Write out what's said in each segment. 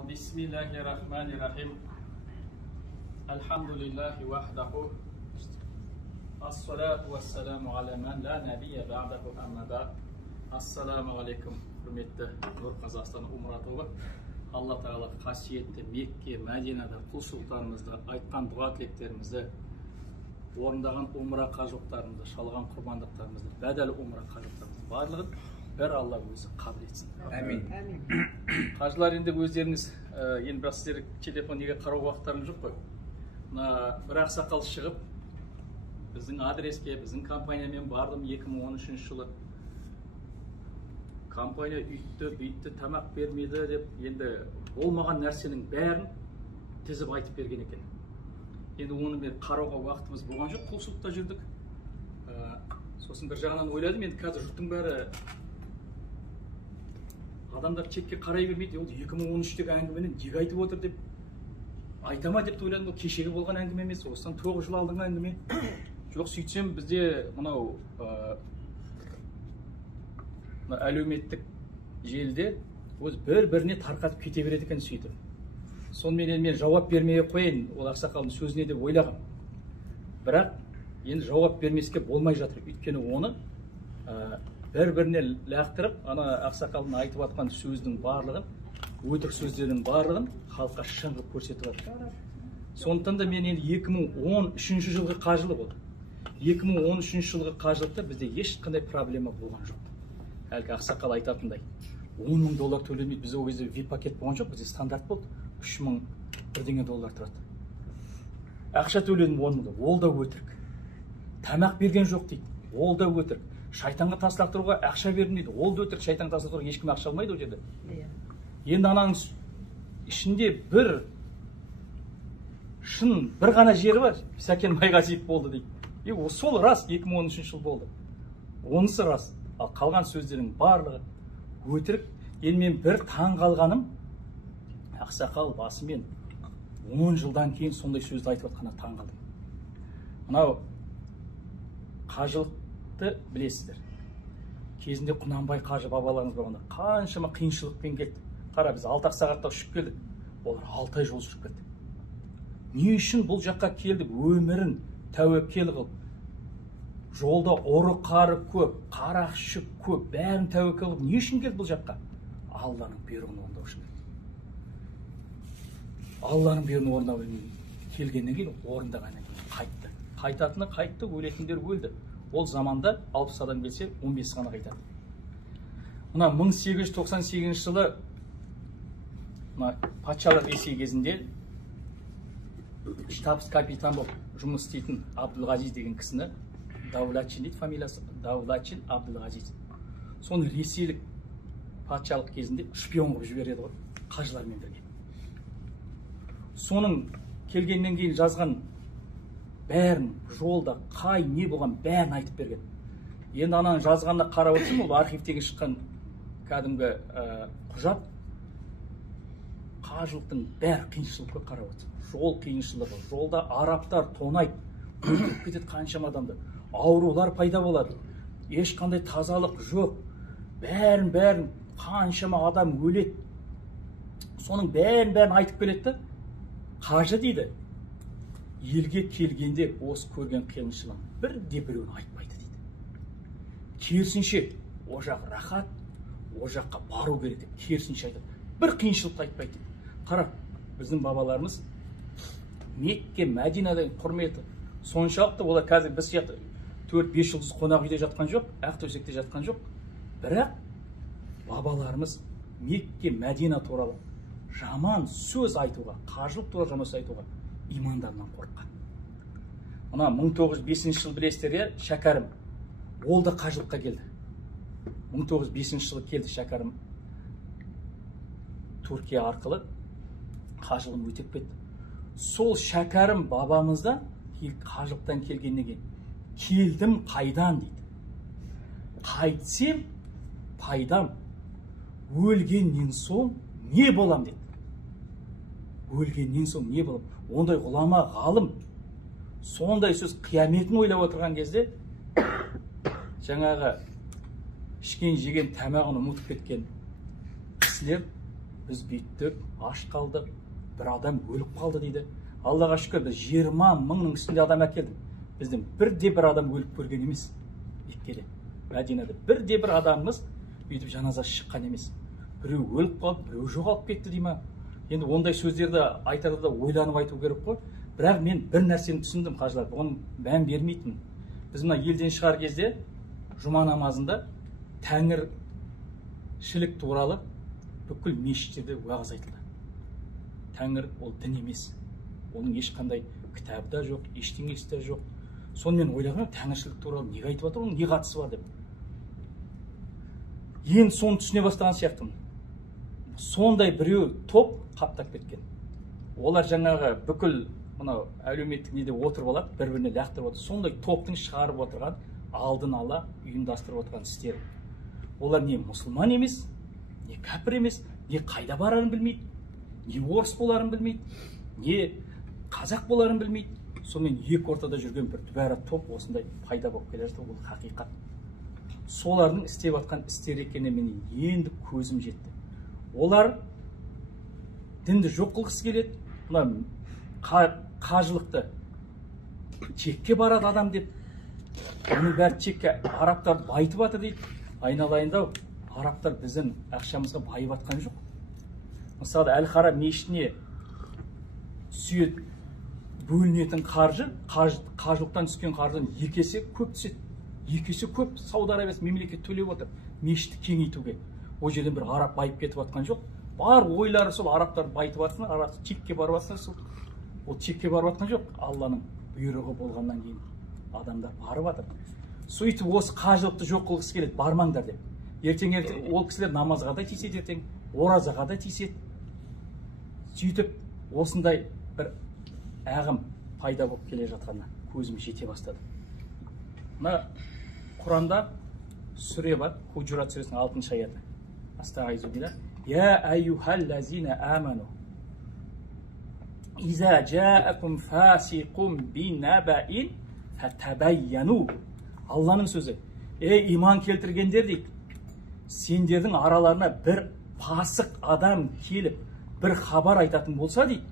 Bismillahirrahmanirrahim. Elhamdülillahi vahdahu. As-salatu vesselamu ala men la nebiyye ba'dahu amma ba'd. Assalamu alaikum, hürmetli Nur Қазақстан Umra тобы. Алла Тағала қасиетті Мекке, Мәдинада құл сұлтанымызды айтқан дұға тілектерімізді, орындаған умра қажылықтарымызды, шалған құрбандықтарымызды, бәдәл умра қажылықтарымызды барлығын бір Алла өзі қабыл етсін. Әмин. Қажылар, енді өздеріңіз, енді бірақ сіздер телефон неге қарау уақыттарың жоқ қой. Бір ақсақал шығып, біздің адреске, біздің компаниямен бардым 2013 жылы. Компания үйтті, тамақ бермеді деп, енді болмаған нәрсенің бәрін тізіп айтып берген екен. Енді оны мен қарауға уақытымыз болған жоқ, құлшылықта жүрдік. Сосын бір жағынан ойладым, енді қазір жұрттың бәрі адамдар чекке қарай бермейді, ол 2013-тегі әңгімені неге айтып отыр деп айтама деп ойладым. Ол кешегі болған әңгіме емес, осыдан 9 жыл алдыңғы әңгіме. Жоқ, сөйтсем бізде мынау әлеуметтік желіде өз бір-біріне тарқатып кете береді екен сөйтіп. Сонымен мен жауап бермей қояйын ол ақсақалдың сөзіне деп ойлағам. Бірақ енді жауап бермеске болмай жатыр. Өйткені оны бір-біріне лақтырып, ана ақсақалдың айтып атқан сөздің барлығын, өтірік сөздердің барлығын халыққа шыңғып көрсетіп жатыр. Сондықтан да мен енді 2013 жылғы қажылық болды. 2013 жылғы қажылықта бізде ешқандай проблема болған жоқ. Әлгі ақсақал айтатындай $10,000 төлемейді. Бізде ол кезде VIP пакет болған жоқ, бізде стандарт болды. $3,000 бірдеңе тұрады. Ақша төледім $10,000, ол да өтірік. Тамақ берген жоқ дейді, ол да өтірік. Шайтанға тас лақтыруға ақша бердім дейді, ол да өтірік. Шайтанға тас лақтыруға ешкім ақша алмайды ол жерде. Енді ананың ішінде бір шын бір ғана жері бар, Сәкен Майғазиев болды дейді. Сол рас, 2013 жыл болды. Онысы рас. Ал қалған сөздердің барлығы өтірік. Енді мен бір таң қалғаным, ақсақал басымен 10 жылдан кейін сондай сөзді айтып жатқанына таң қалдым. Мынау қажылықты білесіздер. Кезінде Құнанбай қажы бабаларымыз болғанда қаншама қиыншылықпен келді. Қара, біз 6 сағатта ұшып келдік. Олар 6 ай жол жүріп кетті. Не үшін бұл жаққа келдік? Өмірін тәуекел қылып, жолда ұры қары көп, қарақшы көп, бәрін тәуекел қылып, не үшін келді бұл жаққа? Алланың бұйрығын орындау үшін келді. Алланың бұйрығын орындау келгеннен кейін орындағаннан кейін қайтты. Қайтатыны қайтты, өлетіндер өлді. Ол заманда 60 адам келсе 15 ғана қайтады. Мына 1898 жылы патшалық Ресей кезінде штабс капитан болып жұмыс істейтін Абдулғазиз деген кісіні, Давлатчин дейді фамилиясы, Давлатчин Абдулғазиз. Соны ресейлік патшалық кезінде шпион қылып жібереді ғой, қажылармен бірге. Соның келгеннен кейін жазған бәрін, жолда қай не болған бәрін айтып берген. Енді ананың жазғанына қарап отырсам, ол архивтегі шыққан кәдімгі құжат, қажылықтың бәрі қиыншылыққа қарап отырсам. Жол қиыншылығы, жолда арабтар тонайды, өлтіріп кетеді қаншама адамды, аурулар пайда болады, ешқандай тазалық жоқ, бәрін қаншама адам өледі. Соның бәрін айтып келеді. Қажы дейді, елге келгенде осы көрген қиыншылығын біреуін айтпайды дейді. Керісінше, о жақ рахат, о жаққа бару керек деп керісінше айтады. Бір қиыншылықты айтпайды дейді. Қара, біздің бабаларымыз Мекке, Мәдинадан құрметі соншалықты, олар қазір біз сияқты 4-5 жұлдыз қонақ үйде жатқан жоқ, ақ төсекте жатқан жоқ. Бірақ бабаларымыз Мекке, Мәдина туралы жаман сөз айтуға, қажылық туралы жаман сөз айтуға имандарынан қорыққан. Мына 1905 жыл білесіздер, шәкәрім, ол да қажылыққа келді. 1905 жылы келді шәкәрім, Түркия арқылы қажылығын өтеп кетті. Сол шәкәрім бабамызда қажылықтан келгеннен кейін келдім қайдан дейді. Қайтсем пайдам, өлгеннен соң не болам дейді. Өлгеннен соң не болам? Ондай ғұлама, ғалым, сондай сөз қияметін ойлап отырған кезде жаңағы ішкен жеген тамағын ұмытып кеткен кісілер біз бүйттік, аш қалдық, бір адам өліп қалды дейді. Аллаға шүкір, біз 20 мыңның үстінде адам әкелдік. Біздің бірде бір адам өліп көрген емес. Меккеде, Мәдинада бірде бір адамымыз бүйтіп жаназасы шыққан емес. Біреу өліп қалып, біреу жоғалып кетті дей ма? Енді ондай сөздерді айтарда да ойланып айту керек қой. Бірақ мен бір нәрсені түсіндім, қажылар, бұған мән бермейтін. Біз мына елден шығар кезде жұма намазында тәңіршілік туралы бүкіл мешіттерде уағыз айтылды. Тәңір ол дін емес. Оның ешқандай кітабы да жоқ, ештеңесі де жоқ. Сонымен ойлағанмын, тәңіршілік туралы неге айтып жатыр, оның не қатысы бар деп. Енді соны түсіне бастаған сияқтымын. Сондай біреу топ қаптап кеткен. Олар жаңағы бүкіл мынау әлеуметтік неде отырып алады, бір-біріне лақтырып отыр. Сондай топтың шығарып отырған, алдын ала ұйымдастырып отырған істері. Олар не мұсылман емес, не кәпір емес, не қайда барарын білмейді, не орыс боларын білмейді, не қазақ боларын білмейді. Сонымен екі ортада жүрген бір дүбәрі топ осындай пайда болып келе жатыр, ол хақиқат. Солардың істеп жатқан істері екеніне менің енді көзім жетті. Олар дінді жоқ қылғысы келеді, мына қажылықты чекке барады адам деп, оның бәрі чекке арабтар байтып жатыр дейді. Айналайында арабтар біздің ақшамызға байып жатқан жоқ. Мысалы, Әл-Харам мешітіне түседі бөлінетін қаржы, қажылықтан түскен қаржыдан екі есе көп түседі. Екі есе көп Сауд Арабиясы мемлекет төлеп отыр мешітті кеңейтуге. Ол жерден бір араб байып кетіп жатқан жоқ. Бар ойлары сол арабтар байтып жатсын, араб чекке барып жатсın, сол ол чекке барып жатқан жоқ. Алланың бұйрығы болғаннан кейін адамдар барып жатыр. Сөйтіп осы қажылықты жоқ қылғысы келеді, бармаңдар деп. Ертең ол кісілер намазға да тиіседі, ертең оразаға да тиіседі. Сөйтіп осындай бір ағым пайда болып келе жатқанына көзім жете бастады. Мына Құранда сүре бар, Худжурат сүресінің 6-шы аяты. Астағизубилла. Я айюхаллазина аману. Иза жаакум фасиқум бинабаин фатабайяну. Алланың сөзі. Иман келтіргендер дейді. Сендердің араларына бір пасық адам келіп, бір хабар айтатын болса дейді,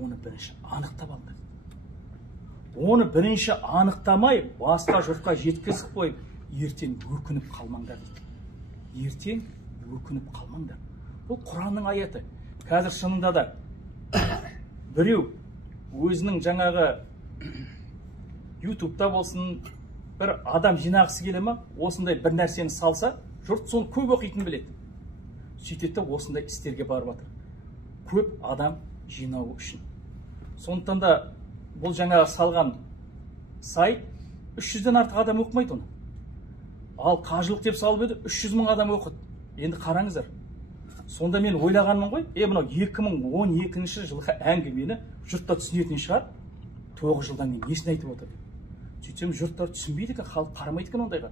оны бірінші анықтап алды. Оны бірінші анықтамай, басқа жұртқа жеткізіп қойып, ертең өкініп қалмаңдар дейді. Ертең өкініп қалмаңдар. Бұл Құранның аяты. Қазір шынында да біреу өзінің жаңағы ютубта болсын, бір адам жинағысы келе ма, осындай бір нәрсені салса, жұрт соны көп оқитын біледі. Сөйтеді, осындай істерге барып жатыр. Көп адам жинау үшін. Сондықтан да бұл жаңағы салған сайт 300-ден артық адам оқымайды оны. Ал қажылық деп салып еді, 300 мың адам оқыды. Енді қараңыздар. Сонда мен ойлағанмын ғой, мынау 2012 жылғы әңгімені жұртта түсінетін шығар. 9 жылдан кейін несін айтып отыр. Сөйтсем жұрттар түсінбейді екен, халық қарамайды екен ондайға.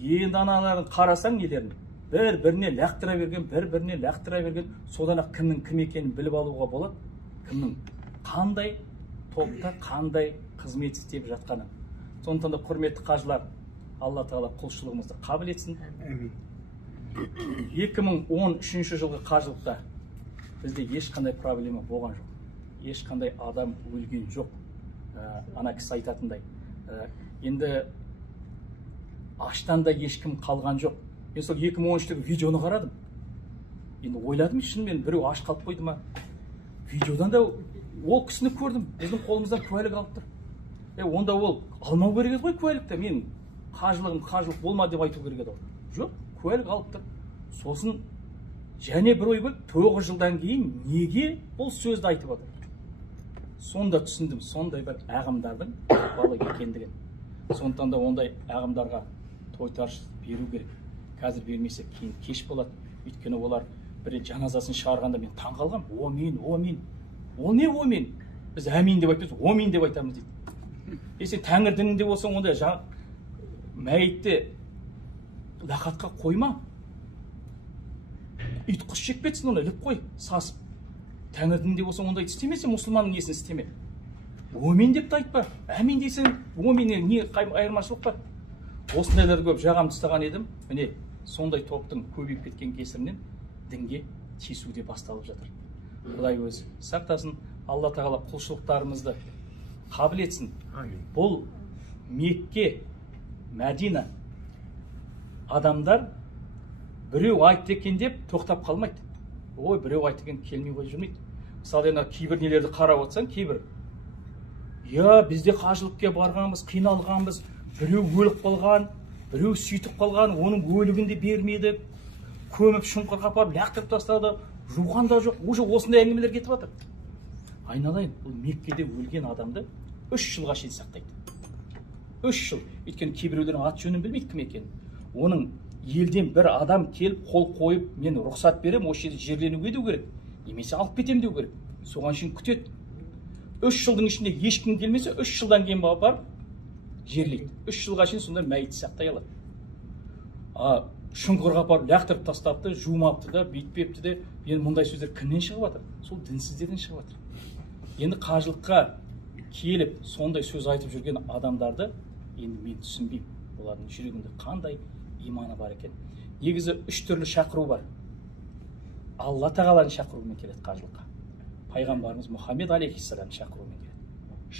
Енді аналарын қарасаң нелерін, бір-біріне лақтыра берген, содан ақ кімнің кім екенін біліп алуға болады, кімнің қандай топта қандай қызмет істеп жатқаны. Сондықтан да құрметті қажылар, Алла Тағала құлшылығымызды қабыл етсін. 2013 жылғы қажылықта бізде ешқандай проблема болған жоқ. Ешқандай адам өлген жоқ. Ана кісі айтатындай. Енді аштан да ешкім қалған жоқ. Мен сол 2013-тегі видеоны қарадым. Енді ойладым, шынымен біреу аш қалып қойды ма? Видеодан да ол кісіні көрдім. Біздің қолымыздан куәлік алып тұр. Онда ол алмау керек еді ғой куәлікті. Мен қажылық болма деп айту керек еді. Жоқ, куәлік алып тұр. Сосын және бір ой бөліп, 9 жылдан кейін неге бұл сөзді айтып отыр? Сонда түсіндім, сондай бір ағымдардың ықпалы екендігін. Сондықтан да ондай ағымдарға тойтарыс беру керек. Қазір бермесе кейін кеш болады. Өйткені олар бір жаназасын шығарғанда мен таң қалғам. Омин. Ол не омин? Біз әмин деп айтамыз, омин деп айтамыз дейді. Сен тәңір дінінде болсаң, онда мәйітті лақатқа қойма. Ит құс жеп кетсін, оны іліп қой, сасып. Тәңір дінінде болсаң, онда істемесе, мұсылманның несін істеме. Омин деп те айтпа. Әмин дейсің, омин не айырмашылық бар? Осындайлар көп жағам тастаған едім. Міне, сондай топтың көбейіп кеткен кесірінен дінге тиісу де басталып жатыр. Құдай өзі сақтасын, алла тағала құлшылықтарымызды қабыл етсін. Бұл Мекке, Мәдина адамдар біреу айтты екен деп тоқтап қалмайды. Ой, біреу айтты екен келмей қойып жүрмейді. Мысалы, енді кейбір нелерді қарап отырсаң, кейбір бізде қажылыққа барғанбыз, қиналғанбыз, біреу өліп қалған, біреу сөйтіп қалған, оның өлігін де бермеді, көміп шұңқырға апарып лақтырып тастады, жуған да жоқ. Уже осындай әңгімелер кетіп жатыр. Айналайын, бұл Меккеде өлген адамды 3 жылға шейін сақтайды. 3 жыл. Өйткені кейбіреулердің ат жөнін білмейді кім екенін. Оның елден бір адам келіп қол қойып, мен рұқсат берем, осы жерде жерленуге деу керек, немесе алып кетем деу керек. Соған шейін күтеді. 3 жылдың ішінде ешкім келмесе, 3 жылдан кейін барып жерлейді. 3 жылға шейін сонда мәйітті сақтай алады. Шұңқырға апарып лақтырып тастапты, жумапты да, бүйтпепті де, енді мұндай сөздер кімнен шығып жатыр? Сол дінсіздерден шығып жатыр. Енді қажылыққа келіп сондай сөз айтып жүрген адамдарды енді мен түсінбеймін. Олардың жүрегінде қандай иманы бар екен. Негізі 3 түрлі шақыру бар. Алла тағаланың шақыруымен келеді қажылыққа. Пайғамбарымыз Мұхаммед алейхиссаламның шақыруымен келеді.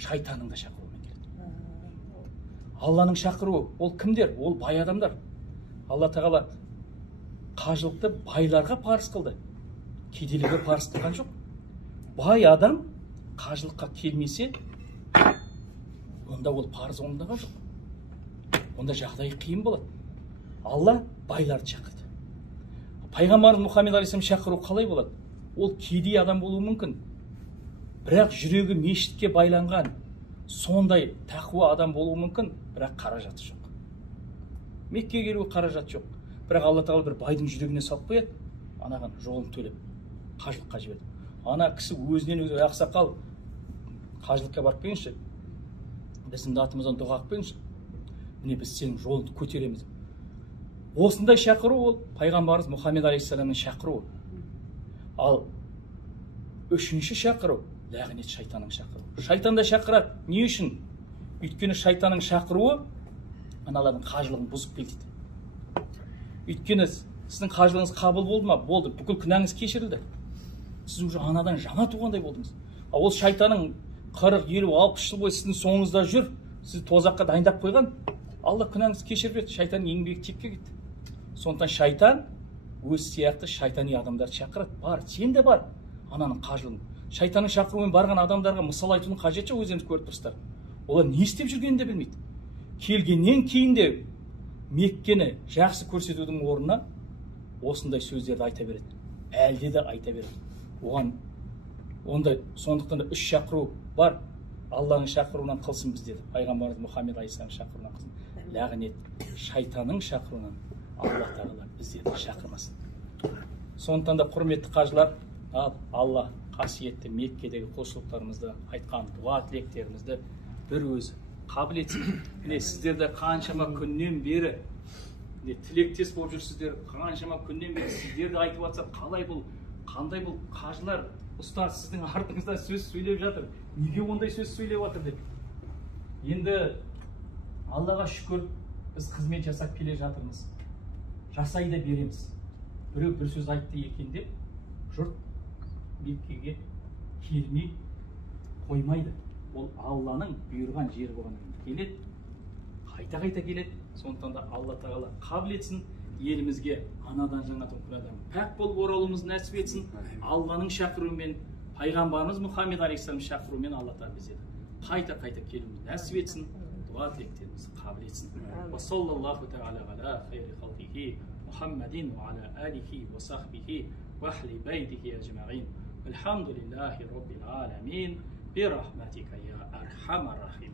Шайтанның да шақыруымен келеді. Алланың шақыруы ол кімдер? Ол бай адамдар. Алла тағала қажылықты байларға парыз қылды. Кедейлерге парыз қылған жоқ. Бай адам қажылыққа келмесе, онда ол парыз орындаған жоқ. Онда жағдайы қиын болады. Алла байларды шақырды. Пайғамбарымыз Мұхаммед алейхиссалам шақыру қалай болады? Ол кедей адам болуы мүмкін. Бірақ жүрегі мешітке байланған сондай тақуа адам болуы мүмкін, бірақ қаражаты жоқ. Меккеге келуге қаражат жоқ. Бірақ Алла тағала бір байдың жүрегіне салып қояды, анаған жолын төлеп қажылыққа жіберді. Ана кісі өзінен өзі ақсақал, қажылыққа барып келіңізші, біздің атымыздан дұға қылып беріңізші, міне біз сенің жолыңды көтереміз. Осындай шақыру ол пайғамбарымыз Мұхаммед алейхиссаламның шақыруы. Ал үшінші шақыру лағнет шайтанның шақыруы. Шайтан да шақырады. Не үшін? Өйткені шайтанның шақыруы аналардың қажылығын бұзып келді. Өйткені сіздің қажылығыңыз қабыл болды ма? Болды. Бүкіл күнәңіз кешірілді. Сіз уже анадан жаңа туғандай болдыңыз. Ал ол шайтанның 40, 50, 60 жыл бойы сіздің соңыңызда жүр, сізді тозаққа дайындап қойған. Алла күнәңізді кешіріп еді. Шайтанның еңбегі текке кетті. Сондықтан шайтан өз сияқты шайтани адамдарды шақырады. Бар, сен де бар ананың қажылығын. Шайтанның шақыруымен барған адамдарға мысал айтудың қажеті жоқ, өздеріңіз көріп тұрсыздар. Олар не істеп жүргенін де білмейді. Келгеннен кейін де Меккені жақсы көрсетудің орнына осындай сөздерді айта береді. Әлде де айта береді. Оған онда сондықтан да 3 шақыру бар. Алланың шақыруынан қылсын біз деді. Пайғамбарымыз Мұхаммед алейхиссалам шақыруынан қылсын. Лағнет шайтанның шақыруынан Алла тағала біздерді шақырмасын. Сондықтан да құрметті қажылар, Алла қасиетті Меккедегі құлшылықтарымызды, айтқан дуа тілектерімізді бір өзі қабыл етсін. Міне сіздерді қаншама күннен бері тілектес болып жүрсіздер, қаншама күннен бері сіздерді айтып жатса, қандай бұл қажылар, ұстаз сіздің артыңыздан сөз сөйлеп жатыр. Неге ондай сөз сөйлеп жатыр деп. Енді Аллаға шүкір, біз қызмет жасап келе жатырмыз. Жасай да береміз. Біреу бір сөз айтты екен деп, жұрт Меккеге келмей қоймайды. Ол Алланың бұйырған жері болғаннан келеді, қайта келеді. Сондықтан да Алла тағала қабыл етсін, елімізге анадан жаңадан күнәдан пәк болып оралуымызды нәсіп етсін. Алланың шақыруымен, пайғамбарымыз Мұхаммед алейхиссалам шақыруымен Алла тағала біздерді қайта келуімізді нәсіп етсін, дуа тілектерімізді қабыл етсін. Ва саллаллаху тағала ала хайри халқихи Мұхаммадин ва ала алихи ва сахбихи ва ахли байтихи ажмаин. Элхамдулиллахи роббил аламин. برحمتك يا أرحم الراحمين.